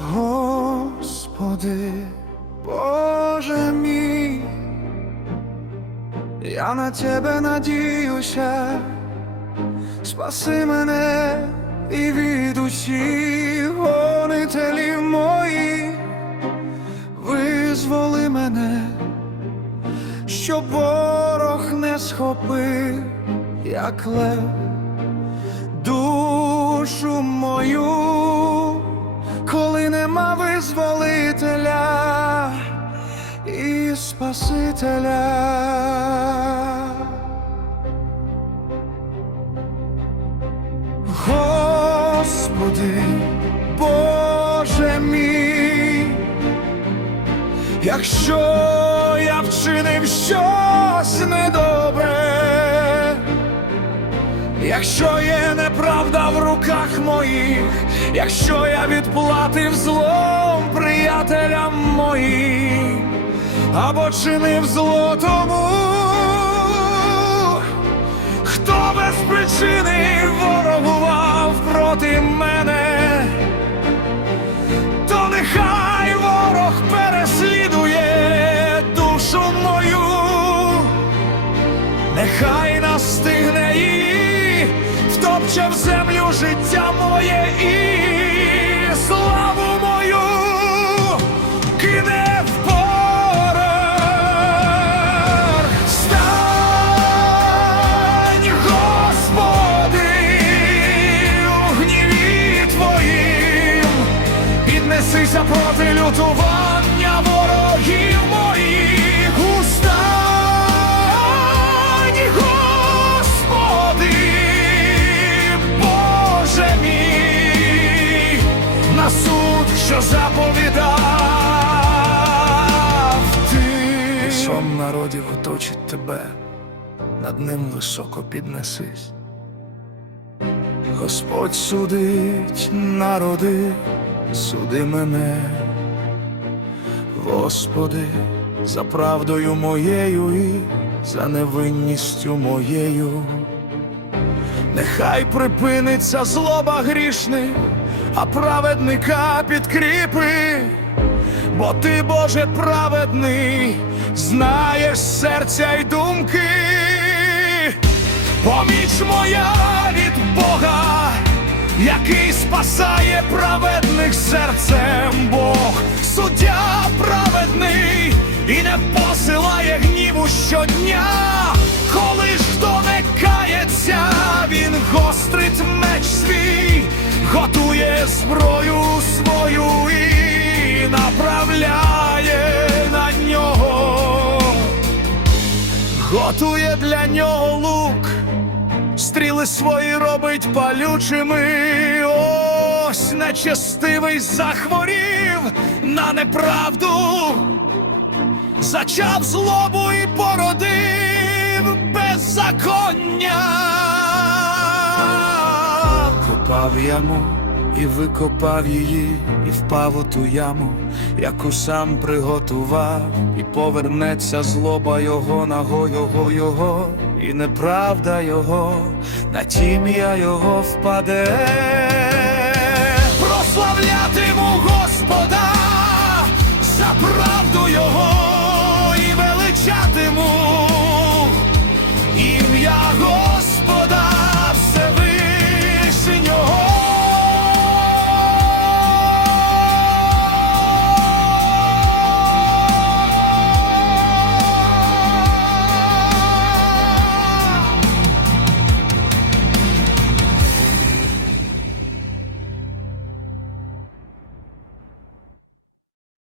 Господи, Боже мій, я на тебе надіюся, спаси мене і від усіх гонителів моїх, визволи мене, щоб ворог не схопив, як лев, душу мою, визволителя і Спасителя. Господи, Боже мій, якщо я вчинив щось недобре, якщо є неправда в руках моїх, якщо я відплатив злом приятелям моїм, або чинив зло тому, хто без причини ворогував проти мене, то нехай ворог переслідує душу мою, нехай настигне її, втопче в землю життя моє і славу мою кине в порох. Стань, Господи, у гніві Твоїм, піднесися проти лютування ворогів моїх. Устань, тебе, над ним високо піднесись. Господь судить народи, суди мене, Господи, за правдою моєю і за невинністю моєю. Нехай припиниться злоба грішних, а праведника підкріпи, бо ти, Боже, праведний, знаєш серця й думки. Поміч моя від Бога, який спасає праведних серцем Бог, суддя праведний і не посилає гніву щодня, коли ж хто не кається, він гострить меч свій, готує зброю свою і направляє готує для нього лук, стріли свої робить палючими. Ось нечестивий захворів на неправду, зачав злобу і породив беззаконня. Копав яму і викопав її, і впав у ту яму, яку сам приготував, і повернеться злоба його, наго його, його, і неправда його, на тім'я його впаде.